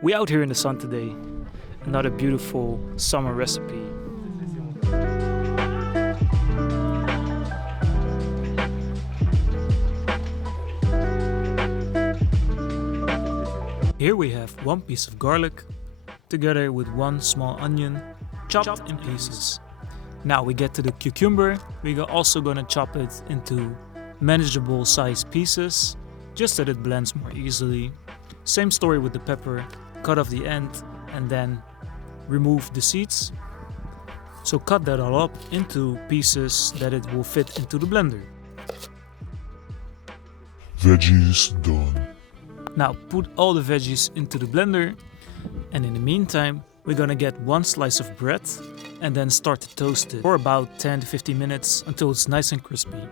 We out here in the sun today. Another beautiful summer recipe. Here we have 1 piece of garlic together with 1 small onion chopped in pieces. Now we get to the cucumber. We're also gonna chop it into manageable sized pieces just so that it blends more easily. Same story with the pepper. Cut off the end and then remove the seeds. So cut that all up into pieces that it will fit into the blender. Veggies done. Now put all the veggies into the blender, and in the meantime we're gonna get 1 slice of bread and then start to toast it for about 10 to 15 minutes until it's nice and crispy.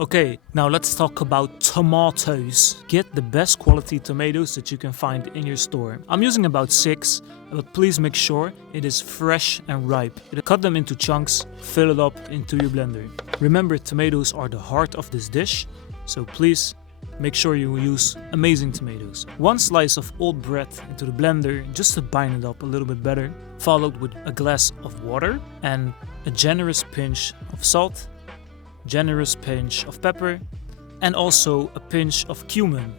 Okay, now let's talk about tomatoes. Get the best quality tomatoes that you can find in your store. I'm using about 6, but please make sure it is fresh and ripe. Cut them into chunks, fill it up into your blender. Remember, tomatoes are the heart of this dish, so please make sure you use amazing tomatoes. 1 slice of old bread into the blender just to bind it up a little bit better, followed with a glass of water and a generous pinch of salt, generous pinch of pepper, and also a pinch of cumin.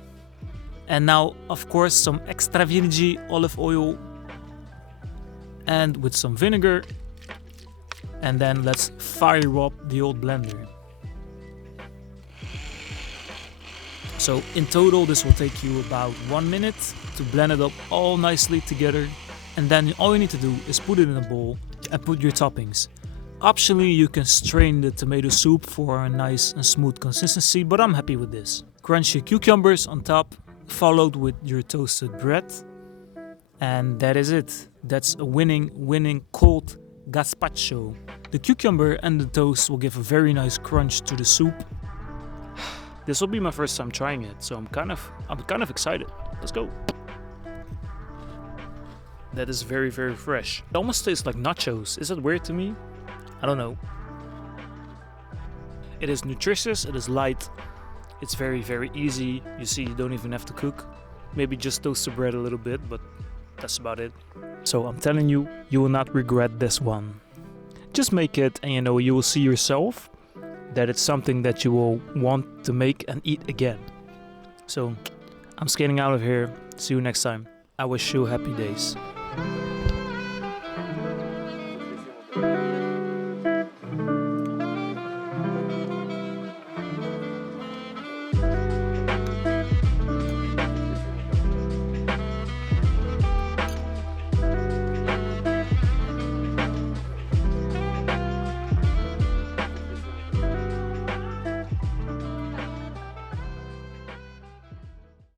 And now, of course, some extra virgin olive oil and with some vinegar. And then let's fire up the old blender. So in total this will take you about 1 minute to blend it up all nicely together, and then all you need to do is put it in a bowl and put your toppings. Optionally you can strain the tomato soup for a nice and smooth consistency, but I'm happy with this. Crunch your cucumbers on top, followed with your toasted bread, and that is it. That's a winning cold gazpacho. The cucumber and the toast will give a very nice crunch to the soup. This will be my first time trying it, so I'm kind of excited. Let's go. That is very fresh. It almost tastes like nachos. Is that weird to me? I don't know. It is nutritious, it is light, it's very easy. You see, you don't even have to cook. Maybe just toast the bread a little bit, but that's about it. So I'm telling you, you will not regret this one. Just make it and you will see yourself that it's something that you will want to make and eat again. So I'm skating out of here. See you next time. I wish you happy days.